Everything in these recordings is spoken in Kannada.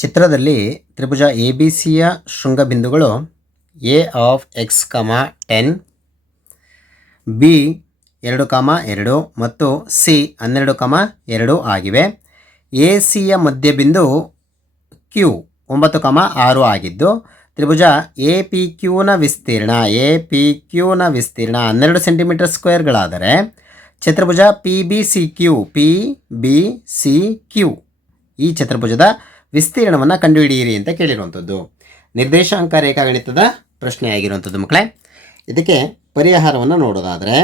ಚಿತ್ರದಲ್ಲಿ ತ್ರಿಭುಜ ಎ ಬಿ ಸಿಯ ಶೃಂಗಬಿಂದುಗಳು ಎ ಆಫ್ ಎಕ್ಸ್ ಕಮ 10, ಬಿ 2, 2 ಮತ್ತು ಸಿ 12, 2 ಆಗಿವೆ. ಎ ಸಿಯ ಮಧ್ಯಬಿಂದು ಕ್ಯೂ 9, 6 ಆಗಿದ್ದು ತ್ರಿಭುಜ ಎ ಪಿ ಕ್ಯೂನ ವಿಸ್ತೀರ್ಣ 12 ಸೆಂಟಿಮೀಟರ್ ಸ್ಕ್ವೇರ್ಗಳಾದರೆ ಚತುರ್ಭುಜ ಪಿ ಬಿ ಸಿ ಕ್ಯೂ ಈ ಚತುರ್ಭುಜದ ವಿಸ್ತೀರ್ಣವನ್ನು ಕಂಡುಹಿಡಿಯಿರಿ ಅಂತ ಕೇಳಿರುವಂಥದ್ದು. ನಿರ್ದೇಶಾಂಕ ರೇಖಾಗಣಿತದ ಪ್ರಶ್ನೆ ಆಗಿರುವಂಥದ್ದು ಮಕ್ಕಳೇ. ಇದಕ್ಕೆ ಪರಿಹಾರವನ್ನು ನೋಡೋದಾದರೆ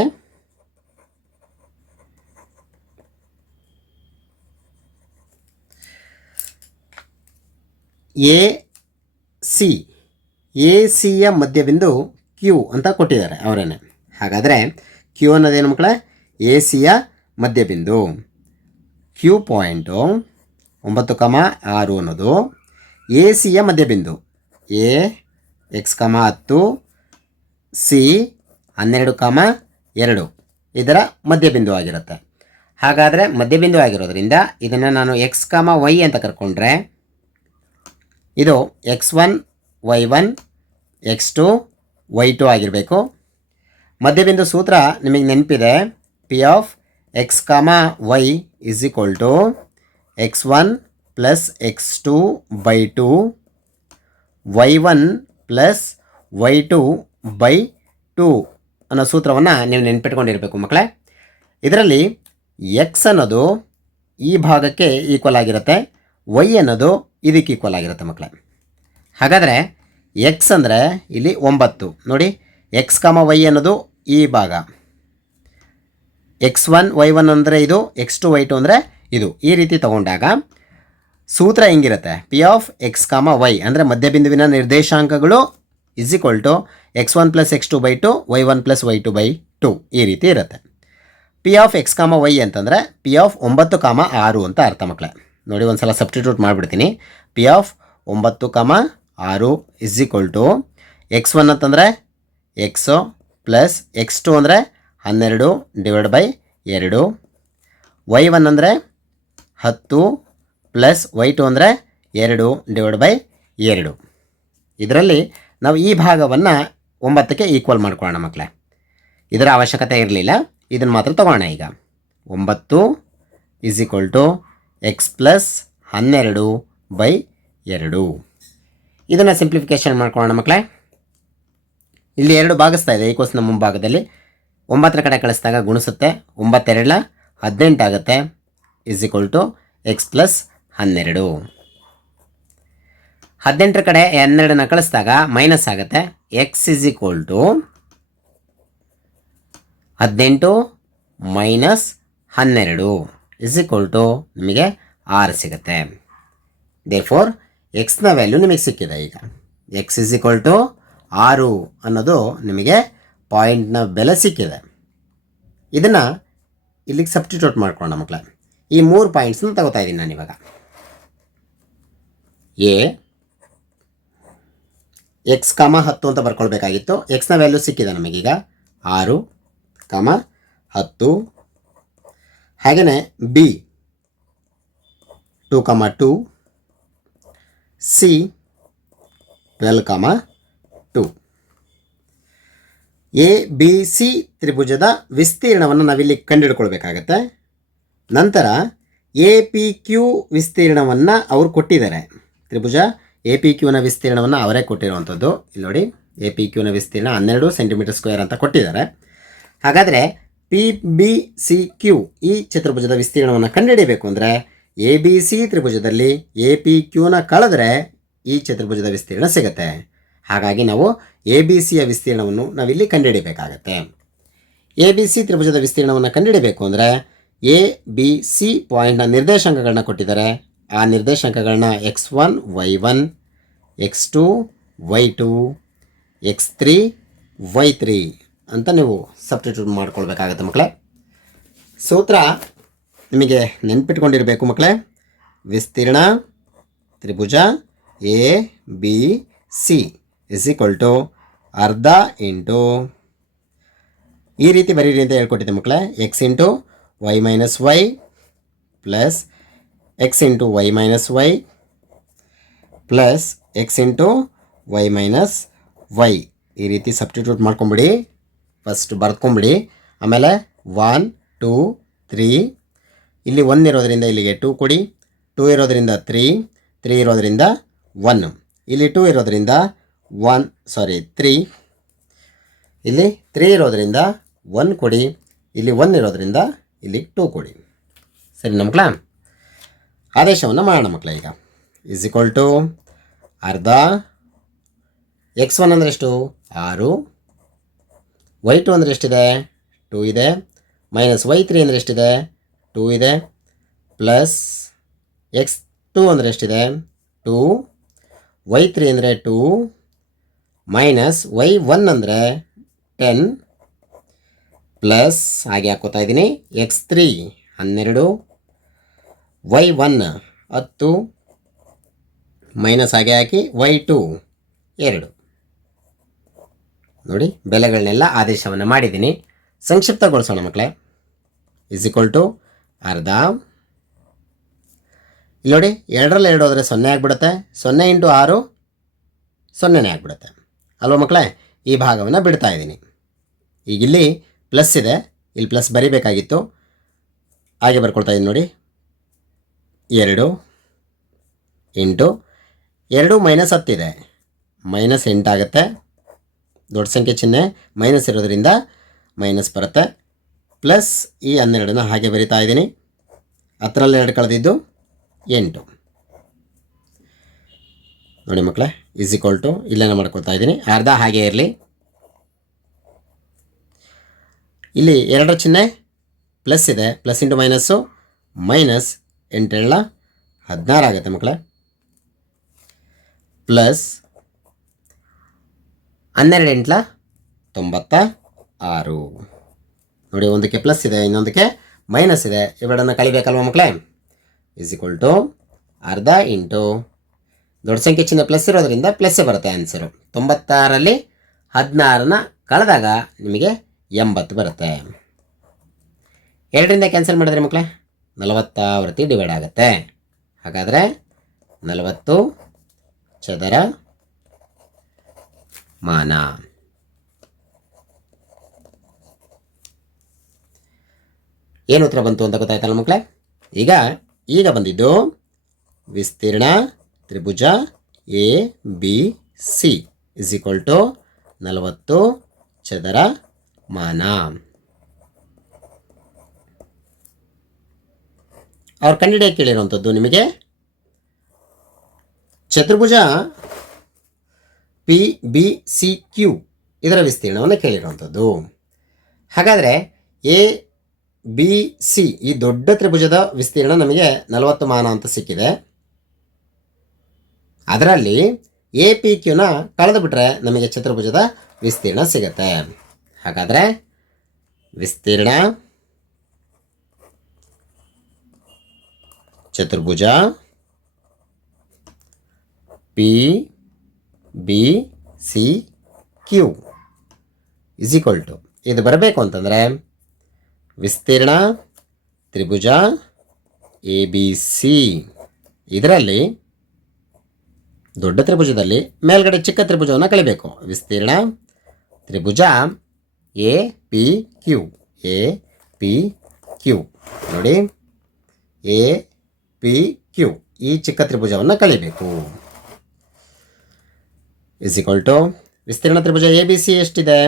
ಎ ಸಿಯ ಮಧ್ಯಬಿಂದು ಕ್ಯೂ ಅಂತ ಕೊಟ್ಟಿದ್ದಾರೆ ಅವರೇನೆ. ಹಾಗಾದರೆ ಕ್ಯೂ ಅನ್ನೋದೇನು ಮಕ್ಕಳೇ? ಎ ಸಿಯ ಮಧ್ಯಬಿಂದು. ಕ್ಯೂ ಪಾಯಿಂಟು 9, 6 ಅನ್ನೋದು ಎ ಸಿಯ ಮಧ್ಯಬಿಂದು. ಎ ಎಕ್ಸ್ 10, ಸಿ 12, 2 ಇದರ ಮಧ್ಯಬಿಂದು ಆಗಿರುತ್ತೆ. ಹಾಗಾದರೆ ಮಧ್ಯಬಿಂದು ಆಗಿರೋದ್ರಿಂದ ಇದನ್ನು ನಾನು ಎಕ್ಸ್ ವೈ ಅಂತ ಕರ್ಕೊಂಡ್ರೆ ಇದು x1 y1 x2 y2 ಆಗಿರಬೇಕು. ಮಧ್ಯಬಿಂದು ಸೂತ್ರ ನಿಮಗೆ ನೆನಪಿದೆ. P of X Y is equal to x1 plus x2 by 2 y1 plus y2 by 2 ಅನ್ನೋ ಸೂತ್ರವನ್ನು ನೀವು ನೆನಪಿಟ್ಕೊಂಡಿರಬೇಕು ಮಕ್ಕಳೇ. ಇದರಲ್ಲಿ ಎಕ್ಸ್ ಅನ್ನೋದು ಈ ಭಾಗಕ್ಕೆ ಈಕ್ವಲ್ ಆಗಿರುತ್ತೆ, ವೈ ಅನ್ನೋದು ಇದಕ್ಕೆ ಈಕ್ವಲ್ ಆಗಿರುತ್ತೆ ಮಕ್ಕಳೇ. ಹಾಗಾದರೆ ಎಕ್ಸ್ ಅಂದರೆ ಇಲ್ಲಿ 9 ನೋಡಿ, ಎಕ್ಸ್ ವೈ ಅನ್ನೋದು ಈ ಭಾಗ, x1 y1 ಅಂದರೆ ಇದು, x2 y2 ಅಂದರೆ ಇದು. ಈ ರೀತಿ ತಗೊಂಡಾಗ ಸೂತ್ರ ಹಿಂಗಿರುತ್ತೆ. ಪಿ ಆಫ್ ಎಕ್ಸ್ ವೈ ಅಂದರೆ ಮಧ್ಯಬಿಂದುವಿನ ನಿರ್ದೇಶಾಂಕಗಳು is equal to x1 plus x2 by 2 y1 plus y2 by 2 ಈ ರೀತಿ ಇರುತ್ತೆ. ಪಿ ಆಫ್ ಎಕ್ಸ್ ವೈ ಅಂತಂದರೆ ಪಿ ಆಫ್ 9, 6 ಅಂತ ಅರ್ಥ ಮಕ್ಕಳೇ. ನೋಡಿ ಒಂದು ಸಲ ಸಬ್ಸ್ಟಿಟ್ಯೂಟ್ ಮಾಡಿಬಿಡ್ತೀನಿ. P of 9, 6 is equal to x1 ಅಂತಂದರೆ ಎಕ್ಸು ಪ್ಲಸ್ x2 ಅಂದರೆ 12 ಡಿವೈಡ್ ಬೈ 2, y1 ಅಂದರೆ 10 ಪ್ಲಸ್ y2 ಅಂದರೆ 2 ಡಿವೈಡ್ ಬೈ 2. ಇದರಲ್ಲಿ ನಾವು ಈ ಭಾಗವನ್ನು 9ಕ್ಕೆ ಈಕ್ವಲ್ ಮಾಡ್ಕೊಳ್ಳೋಣ ಮಕ್ಕಳೇ. ಇದರ ಅವಶ್ಯಕತೆ ಇರಲಿಲ್ಲ, ಇದನ್ನು ಮಾತ್ರ ತಗೋಣ. ಈಗ 9 is equal to X plus 12 by 2. ಇದನ್ನು ಸಿಂಪ್ಲಿಫಿಕೇಷನ್ ಮಾಡ್ಕೊಳ್ಳೋಣ ಮಕ್ಕಳೇ. ಇಲ್ಲಿ 2 ಭಾಗಿಸ್ತಾ ಇದೆ ಈ ಕೋರ್ಸ್ನ ಮುಂಭಾಗದಲ್ಲಿ. 9ರ ಕಡೆ ಕಳಿಸಿದಾಗ ಗುಣಿಸುತ್ತೆ, 9 2 18 ಆಗುತ್ತೆ, is equal to X plus 12. 18ರ ಕಡೆ 12ನ ಕಳಿಸಿದಾಗ ಮೈನಸ್ ಆಗುತ್ತೆ, X is equal to 18 minus 12 is equal to ನಿಮಗೆ 6 ಸಿಗುತ್ತೆ. ದೇರ್ಫೋರ್ ಎಕ್ಸ್ನ ವ್ಯಾಲ್ಯೂ ನಿಮಗೆ ಸಿಕ್ಕಿದೆ. ಈಗ ಎಕ್ಸ್ ಇಸ್ ಈಕ್ವಲ್ ಟು 6 ಅನ್ನೋದು ನಿಮಗೆ ಪಾಯಿಂಟ್ನ ಬೆಲೆ ಸಿಕ್ಕಿದೆ. ಇದನ್ನು ಇಲ್ಲಿಗೆ ಸಬ್ಸ್ಟಿಟ್ಯೂಟ್ ಮಾಡ್ಕೊಳ್ಳೋಣ ಮಕ್ಕಳೇ. ಈ 3 ಪಾಯಿಂಟ್ಸ್ನ ತಗೋತಾ ಇದ್ದೀನಿ ನಾನು ಇವಾಗ. ಎ ಎಕ್ಸ್ 10 ಅಂತ ಬರ್ಕೊಳ್ಬೇಕಾಗಿತ್ತು. ಎಕ್ಸ್ನ ವ್ಯಾಲ್ಯೂ ಸಿಕ್ಕಿದೆ ನಮಗೀಗ 6, 10. ಹಾಗೆಯೇ B 2, 2, C 12, 2. A B C ತ್ರಿಭುಜದ ವಿಸ್ತೀರ್ಣವನ್ನು ನಾವಿಲ್ಲಿ ಕಂಡುಹಿಡ್ಕೊಳ್ಬೇಕಾಗತ್ತೆ. ನಂತರ ಎ ಪಿ ಕ್ಯೂ ವಿಸ್ತೀರ್ಣವನ್ನು ಅವರು ಕೊಟ್ಟಿದ್ದಾರೆ. ತ್ರಿಭುಜ ಎ ಪಿ ಕ್ಯೂನ ವಿಸ್ತೀರ್ಣವನ್ನು ಅವರೇ ಕೊಟ್ಟಿರುವಂಥದ್ದು. ಇಲ್ಲಿ ನೋಡಿ, ಎ ಪಿ ಕ್ಯೂನ ವಿಸ್ತೀರ್ಣ 12 ಸೆಂಟಿಮೀಟರ್ ಸ್ಕ್ವೇರ್ ಅಂತ ಕೊಟ್ಟಿದ್ದಾರೆ. ಹಾಗಾದರೆ ಪಿ ಬಿ ಸಿ ಕ್ಯೂ ಈ ಚತುರ್ಭುಜದ ವಿಸ್ತೀರ್ಣವನ್ನು ಕಂಡುಹಿಡಿಯಬೇಕು ಅಂದರೆ ಎ ಬಿ ಸಿ ತ್ರಿಭುಜದಲ್ಲಿ ಎ ಪಿ ಕ್ಯೂನ ಕಳೆದ್ರೆ ಈ ಚತುರ್ಭುಜದ ವಿಸ್ತೀರ್ಣ ಸಿಗುತ್ತೆ. ಹಾಗಾಗಿ ನಾವು ಎ ಬಿ ಸಿಯ ವಿಸ್ತೀರ್ಣವನ್ನು ನಾವಿಲ್ಲಿ ಕಂಡುಹಿಡಿಯಬೇಕಾಗತ್ತೆ. ಎ ಬಿ ಸಿ ತ್ರಿಭುಜದ ವಿಸ್ತೀರ್ಣವನ್ನು ಕಂಡುಹಿಡಿಯಬೇಕು ಅಂದರೆ ಎ ಬಿ ಸಿ ಪಾಯಿಂಟ್ನ ನಿರ್ದೇಶಾಂಕಗಳನ್ನ ಕೊಟ್ಟಿದ್ದಾರೆ. ಆ ನಿರ್ದೇಶಾಂಕಗಳನ್ನ x1 y1 x2 y2 x3 y3 ಅಂತ ನೀವು ಸಬ್ಸ್ಟಿಟ್ಯೂಟ್ ಮಾಡ್ಕೊಳ್ಬೇಕಾಗತ್ತೆ ಮಕ್ಕಳೇ. ಸೂತ್ರ ನಿಮಗೆ ನೆನ್ಪಿಟ್ಕೊಂಡಿರಬೇಕು ಮಕ್ಕಳೇ. ವಿಸ್ತೀರ್ಣ ತ್ರಿಭುಜ A B C is equal to ಅರ್ಧ ಇಂಟು ಈ ರೀತಿ ಬರೀರಿ ಅಂತ ಹೇಳ್ಕೊಟ್ಟಿದ್ದೆ ಮಕ್ಕಳೇ. X into Y minus Y plus X into Y minus Y plus X into Y minus Y ಈ ರೀತಿ ಸಬ್ಸ್ಟಿಟ್ಯೂಟ್ ಮಾಡ್ಕೊಂಬಿಡಿ. ಫಸ್ಟ್ ಬರ್ಕೊಂಬಿಡಿ. ಆಮೇಲೆ 1 2 3 ಇಲ್ಲಿ 1 ಇರೋದ್ರಿಂದ ಇಲ್ಲಿಗೆ 2 ಕೊಡಿ. 2 ಇರೋದ್ರಿಂದ 3 ಇರೋದ್ರಿಂದ 1 ಇಲ್ಲಿ 2 ಇರೋದ್ರಿಂದ 3 ಇಲ್ಲಿ 3 ಇರೋದ್ರಿಂದ 1 ಕೊಡಿ. ಇಲ್ಲಿ 1 ಇರೋದ್ರಿಂದ ಇಲ್ಲಿ 2 ಕೊಡಿ. ಸರಿ ಮಕ್ಕಳ, ಆದೇಶವನ್ನು ಮಾಡೋಣ ಮಕ್ಕಳ. ಈಗ ಈಸ್ ಈಕ್ವಲ್ ಟು ಅರ್ಧ x1 ಅಂದರೆ ಎಷ್ಟು 6, y2 ಅಂದರೆ ಎಷ್ಟಿದೆ 2 ಇದೆ, ಮೈನಸ್ y3 ಅಂದರೆ ಎಷ್ಟಿದೆ 2 ಇದೆ, ಪ್ಲಸ್ x2 ಅಂದರೆ ಎಷ್ಟಿದೆ 2, y3 ಅಂದರೆ 2, ಮೈನಸ್ y1 ಅಂದರೆ 10, ಪ್ಲಸ್ ಹಾಗೆ ಹಾಕೋತಾ ಇದ್ದೀನಿ x3 12, y1 10, ಮೈನಸ್ ಹಾಗೆ ಹಾಕಿ y2 2. ನೋಡಿ ಬೆಲೆಗಳನ್ನೆಲ್ಲ ಆದೇಶವನ್ನು ಮಾಡಿದ್ದೀನಿ. ಸಂಕ್ಷಿಪ್ತಗೊಳಿಸೋಣ ಮಕ್ಕಳೇ. ಈಸ್ ಈಕ್ವಲ್ ಟು ಅರ್ಧ, ಇಲ್ಲಿ ನೋಡಿ 2ರಲ್ಲಿ 2 ಹೋದರೆ 0 ಆಗಿಬಿಡುತ್ತೆ. 0 ಇಂಟು 6 0ನೇ ಆಗಿಬಿಡುತ್ತೆ ಅಲ್ವ ಮಕ್ಕಳೇ. ಈ ಭಾಗವನ್ನು ಬಿಡ್ತಾ ಇದ್ದೀನಿ. ಈಗ ಇಲ್ಲಿ ಪ್ಲಸ್ ಇದೆ, ಇಲ್ಲಿ ಪ್ಲಸ್ ಬರಿಬೇಕಾಗಿತ್ತು, ಹಾಗೆ ಬರ್ಕೊಳ್ತಾ ಇದ್ದೀನಿ ನೋಡಿ. 2 ಇಂಟು 2 ಮೈನಸ್ 10 ಇದೆ, ಮೈನಸ್ 8 ಆಗುತ್ತೆ. ದೊಡ್ಡ ಸಂಖ್ಯೆ ಚಿಹ್ನೆ ಮೈನಸ್ ಇರೋದ್ರಿಂದ ಮೈನಸ್ ಬರುತ್ತೆ. ಪ್ಲಸ್ ಈ 12ನ ಹಾಗೆ ಬರಿತಾ ಇದ್ದೀನಿ. 10ರಲ್ಲಿ 2 ಕಳೆದಿದ್ದು 8. ನೋಡಿ ಮಕ್ಕಳೇ, ಈಸ್ ಈಕ್ವಲ್ ಟು ಇಲ್ಲೇನ ಮಾಡ್ಕೊಳ್ತಾ ಇದ್ದೀನಿ. ಅರ್ಧ ಹಾಗೆ ಇರಲಿ. ಇಲ್ಲಿ 2ರ ಚಿಹ್ನೆ ಪ್ಲಸ್ ಇದೆ, ಪ್ಲಸ್ ಇಂಟು ಮೈನಸ್ಸು ಮೈನಸ್ 8 7 16 ಆಗುತ್ತೆ ಮಕ್ಕಳೇ. ಪ್ಲಸ್ 12 8 96. ನೋಡಿ, ಒಂದಕ್ಕೆ ಪ್ಲಸ್ ಇದೆ, ಇನ್ನೊಂದಕ್ಕೆ ಮೈನಸ್ ಇದೆ. ಇವೆರಡನ್ನು ಕಳಿಬೇಕಲ್ವ ಮಕ್ಕಳೇ. ಈಸ್ ಈಕ್ವಲ್ ಟು ಅರ್ಧ ಇಂಟು ದೊಡ್ಡ ಸಂಖ್ಯೆ ಚಿಹ್ನೆ ಪ್ಲಸ್ ಇರೋದ್ರಿಂದ ಪ್ಲಸ್ಸೇ ಬರುತ್ತೆ ಆನ್ಸರು. 96ರಲ್ಲಿ 16ನ ಕಳೆದಾಗ ನಿಮಗೆ 80 ಬರುತ್ತೆ. 2ರಿಂದ ಕ್ಯಾನ್ಸಲ್ ಮಾಡಿದ್ರೆ ಮಕ್ಕಳೇ 40 ಆವೃತ್ತಿ ಡಿವೈಡ್ ಆಗುತ್ತೆ. ಹಾಗಾದರೆ 40 ಚದರ ಮಾನ. ಏನು ಉತ್ತರ ಬಂತು ಅಂತ ಗೊತ್ತಾಯ್ತಲ್ಲ ಮಕ್ಕಳೇ. ಈಗ ಬಂದಿದ್ದು ವಿಸ್ತೀರ್ಣ ತ್ರಿಭುಜ A B C is equal to 40 ಚದರ ಮಾನ. ಅವ್ರು ಕಂಡುಹಿಡಿಯಕ್ಕೆ ಕೇಳಿರುವಂಥದ್ದು ನಿಮಗೆ ಚತುರ್ಭುಜ ಪಿ ಬಿ ಸಿ ಕ್ಯೂ ಇದರ ವಿಸ್ತೀರ್ಣವನ್ನು ಕೇಳಿರುವಂಥದ್ದು. ಹಾಗಾದರೆ ಎ ಬಿ ಸಿ ಈ ದೊಡ್ಡ ತ್ರಿಭುಜದ ವಿಸ್ತೀರ್ಣ ನಮಗೆ 40 ಮಾನ ಅಂತ ಸಿಕ್ಕಿದೆ. ಅದರಲ್ಲಿ ಎ ಪಿ ಕ್ಯೂನ ಕಳೆದು ಬಿಟ್ಟರೆ ನಮಗೆ ಚತುರ್ಭುಜದ ವಿಸ್ತೀರ್ಣ ಸಿಗುತ್ತೆ. ಹಾಗಾದರೆ ವಿಸ್ತೀರ್ಣ ಚತುರ್ಭುಜ P B C Q is equal to ಇದು ಬರಬೇಕು ಅಂತಂದರೆ ವಿಸ್ತೀರ್ಣ ತ್ರಿಭುಜ ಎ ಬಿ ಸಿ ಇದರಲ್ಲಿ ದೊಡ್ಡ ತ್ರಿಭುಜದಲ್ಲಿ ಮೇಲ್ಗಡೆ ಚಿಕ್ಕ ತ್ರಿಭುಜವನ್ನು ಕಳಿಬೇಕು. ವಿಸ್ತೀರ್ಣ ತ್ರಿಭುಜ ಎ ಪಿ ಕ್ಯೂ ನೋಡಿ, ಎ ಪಿ ಕ್ಯೂ ಈ ಚಿಕ್ಕ ತ್ರಿಭುಜವನ್ನು ಕಳಿಬೇಕು. ಇಸ್ ಈಕ್ವಲ್ ಟು ವಿಸ್ತೀರ್ಣ ತ್ರಿಭುಜ ಎ ಬಿ ಸಿ ಎಷ್ಟಿದೆ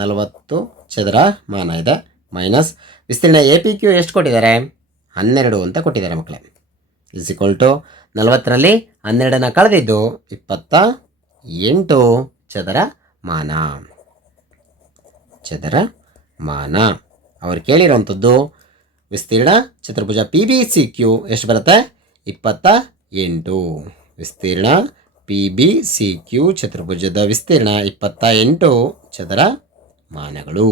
40 ಚದರ ಮಾನ ಇದೆ, ಮೈನಸ್ ವಿಸ್ತೀರ್ಣ ಎ ಪಿ ಕ್ಯೂ ಎಷ್ಟು ಕೊಟ್ಟಿದ್ದಾರೆ 12 ಅಂತ ಕೊಟ್ಟಿದ್ದಾರೆ ಮಕ್ಕಳೇ. ಇಸ್ ಈಕ್ವಲ್ ಟು 40ರಲ್ಲಿ 12ನ ಕಳೆದಿದ್ದು 28 ಚದರ ಮಾನ. ಅವ್ರು ಕೇಳಿರೋಂಥದ್ದು ವಿಸ್ತೀರ್ಣ ಚತುರ್ಭುಜ ಪಿ ಬಿ ಸಿ ಕ್ಯೂ ಎಷ್ಟು ಬರುತ್ತೆ 28. ವಿಸ್ತೀರ್ಣ ಪಿ ಬಿ ಸಿ ಕ್ಯೂ ಚತುರ್ಭುಜದ ವಿಸ್ತೀರ್ಣ 28 ಚದರ ಮಾನಗಳು.